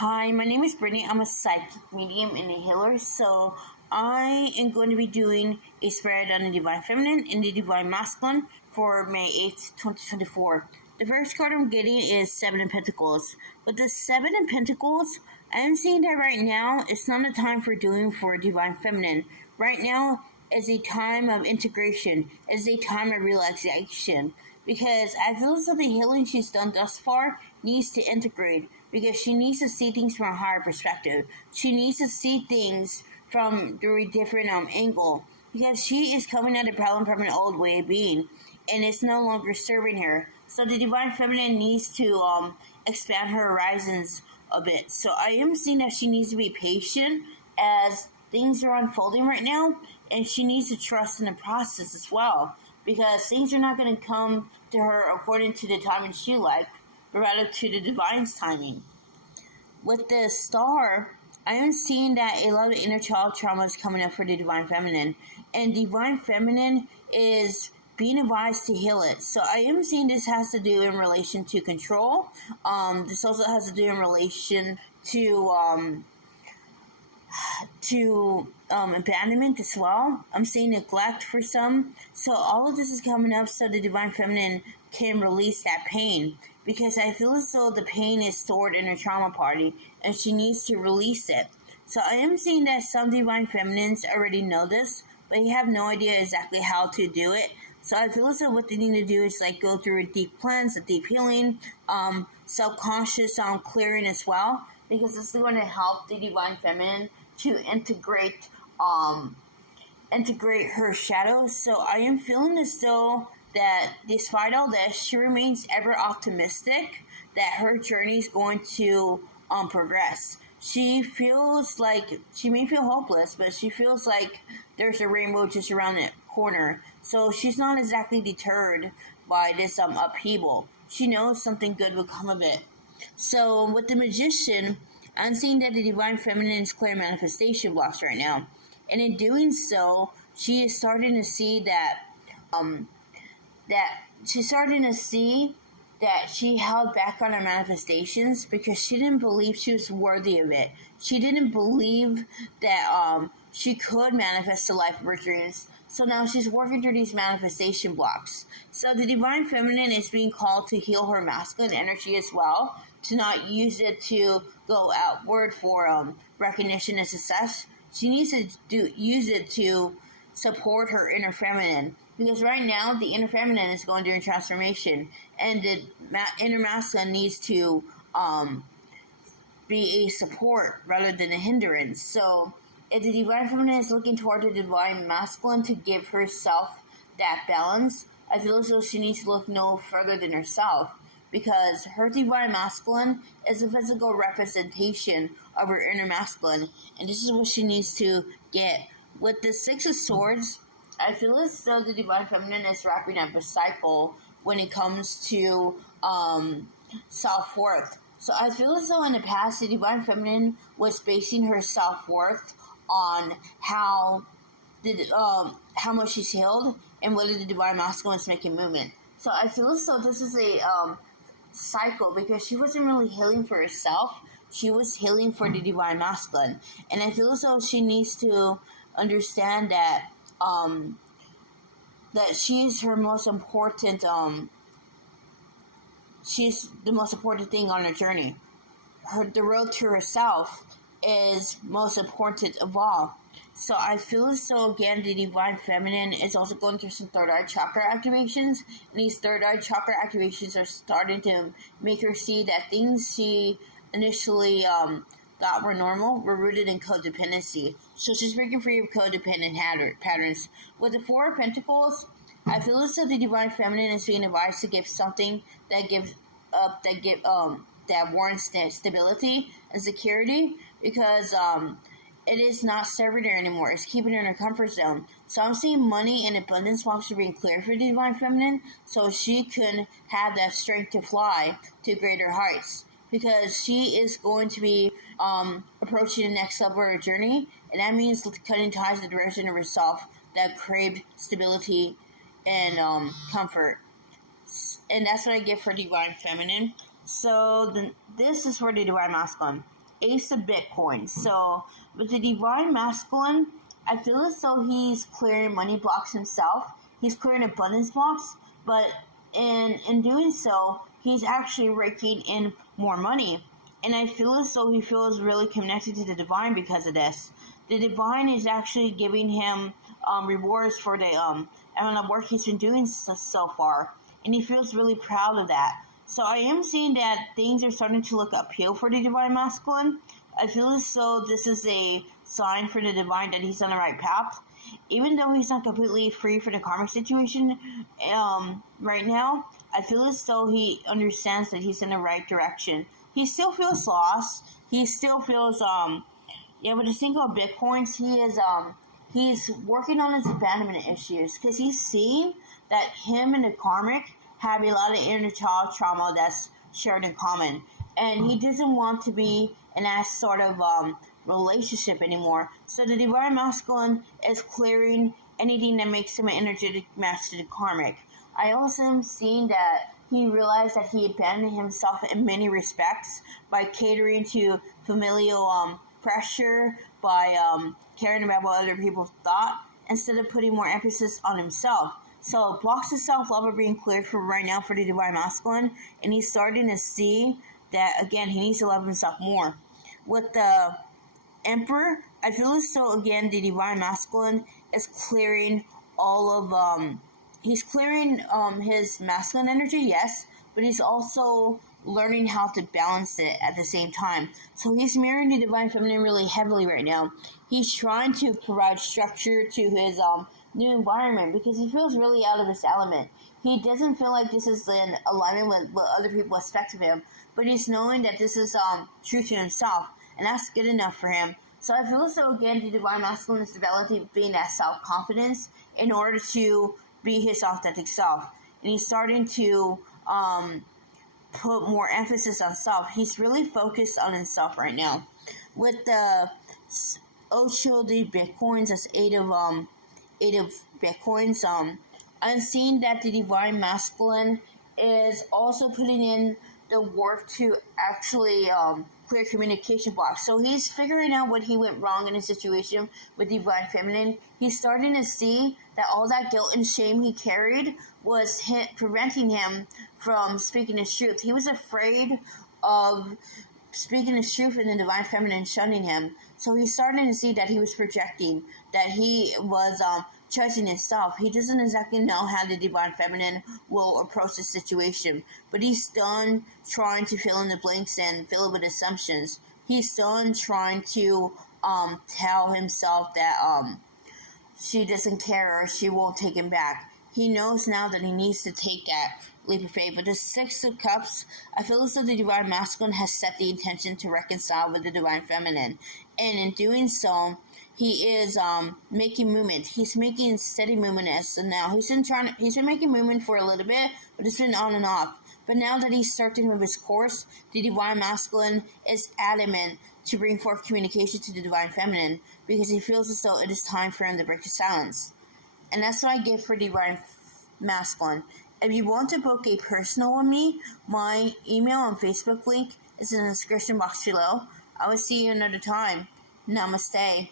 Hi, my name is Brittany. I'm a psychic medium and a healer. So I am going to be doing a spread on the Divine Feminine and the Divine Masculine for May 8th, 2024. The first card I'm getting is Seven of Pentacles. With the Seven of Pentacles, I am seeing that right now it's not a time for doing for Divine Feminine. Right now is a time of integration. It's a time of relaxation. Because I feel as though the healing she's done thus far needs to integrate, because she needs to see things from a higher perspective. She needs to see things from a different angle, because she is coming at a problem from an old way of being, and it's no longer serving her. So the Divine Feminine needs to expand her horizons a bit. So I am seeing that she needs to be patient as things are unfolding right now, and she needs to trust in the process as well, because things are not going to come to her according to the timing she liked, but rather to the divine's timing. With the star, I am seeing that a lot of inner child trauma is coming up for the Divine Feminine, and Divine Feminine is being advised to heal it. So I am seeing this has to do in relation to control. This also has to do in relation to abandonment as well. I'm seeing neglect for some. So all of this is coming up so the Divine Feminine can release that pain, because I feel as though the pain is stored in her trauma party and she needs to release it. So I am seeing that some Divine Feminines already know this, but they have no idea exactly how to do it. So I feel as though what they need to do is go through a deep cleanse, a deep healing, self-conscious clearing as well, because it's going to help the Divine Feminine to integrate her shadows. So I am feeling as though that despite all this, she remains ever optimistic that her journey is going to progress. She feels like she may feel hopeless, but she feels like there's a rainbow just around the corner. So she's not exactly deterred by this upheaval. She knows something good will come of it. So with the Magician, I'm seeing that the Divine Feminine is clearing manifestation blocks right now. And in doing so, she is starting to see that she held back on her manifestations because she didn't believe she was worthy of it. She didn't believe that she could manifest the life of her dreams. So now she's working through these manifestation blocks. So the Divine Feminine is being called to heal her masculine energy as well, to not use it to go outward for recognition and success. She needs to use it to support her inner feminine, because right now the inner feminine is going through a transformation, and the inner masculine needs to be a support rather than a hindrance. So if the Divine Feminine is looking toward the Divine Masculine to give herself that balance, I feel as though she needs to look no further than herself, because her Divine Masculine is a physical representation of her inner masculine, and this is what she needs to get. With the Six of Swords, I feel as though the Divine Feminine is wrapping up a cycle when it comes to self-worth. So I feel as though in the past, the Divine Feminine was basing her self-worth on how much she's healed and whether the Divine Masculine is making movement. So I feel as though this is a cycle, because she wasn't really healing for herself. She was healing for the Divine Masculine. And I feel as though she needs to understand that that she's her most important she's the most important thing on her journey. The road to herself is most important of all. So I feel as though, again, the Divine Feminine is also going through some third eye chakra activations, and these third eye chakra activations are starting to make her see that things she initially thought were normal were rooted in codependency. So she's breaking free of codependent patterns. With the Four of Pentacles, I feel as though the Divine Feminine is being advised to give something that warrants stability and security, because it is not serving her anymore. It's keeping her in her comfort zone. So I'm seeing money and abundance blocks are being cleared for the Divine Feminine, so she can have that strength to fly to greater heights, because she is going to be approaching the next level of her journey, and that means cutting ties with the version of herself that craved stability and comfort. And that's what I get for Divine Feminine. So this is for the Divine Masculine. Ace of Bitcoin. So with the Divine Masculine, I feel as though he's clearing money blocks himself. He's clearing abundance blocks, but in doing so, he's actually raking in more money. And I feel as though he feels really connected to the divine because of this. The divine is actually giving him rewards for the amount of work he's been doing so far, and he feels really proud of that. So I am seeing that things are starting to look uphill for the divine masculine. I feel as though this is a sign for the divine that he's on the right path. Even though he's not completely free for the karmic situation right now, I feel as though he understands that he's in the right direction. He still feels lost. He still feels with the single Bitcoins, he's working on his abandonment issues because he's seeing that him and the karmic have a lot of inner child trauma that's shared in common, and he doesn't want to be in that sort of relationship anymore. So the divine masculine is clearing anything that makes him an energetic match to the karmic. I also am seeing that he realized that he abandoned himself in many respects by catering to familial pressure, by caring about what other people thought, instead of putting more emphasis on himself. So blocks of self-love are being cleared for right now for the divine masculine, and he's starting to see that, again, he needs to love himself more. With the Emperor, I feel as though, again, the divine masculine is clearing all of he's clearing his masculine energy, yes, but he's also learning how to balance it at the same time. So he's mirroring the divine feminine really heavily right now. He's trying to provide structure to his new environment because he feels really out of his element. He doesn't feel like this is in alignment with what other people expect of him, but he's knowing that this is true to himself, and that's good enough for him. So I feel as though, again, the divine masculine is developing that self-confidence in order to be his authentic self. And he's starting to put more emphasis on self. He's really focused on himself right now. With the Ocho de Bitcoins, that's eight of Bitcoins, I'm seeing that the divine masculine is also putting in the work to actually clear communication blocks. So he's figuring out what he went wrong in a situation with divine feminine. He's starting to see that all that guilt and shame he carried was preventing him from speaking his truth. He was afraid of speaking his truth and the divine feminine shunning him. So he's starting to see that he was projecting, that he was judging himself. He doesn't exactly know how the divine feminine will approach the situation, but he's done trying to fill in the blanks and fill it with assumptions. He's done trying to tell himself that she doesn't care or she won't take him back. He knows now that he needs to take that leap of faith. But the Six of Cups, I feel as though the divine masculine has set the intention to reconcile with the divine feminine, and in doing so, he is making movement. He's making steady movement as of now. He's been making movement for a little bit, but it's been on and off. But now that he's certain of his course, the divine masculine is adamant to bring forth communication to the divine feminine because he feels as though it is time for him to break the silence. And that's what I give for divine masculine. If you want to book a personal with me, my email and Facebook link is in the description box below. I will see you another time. Namaste.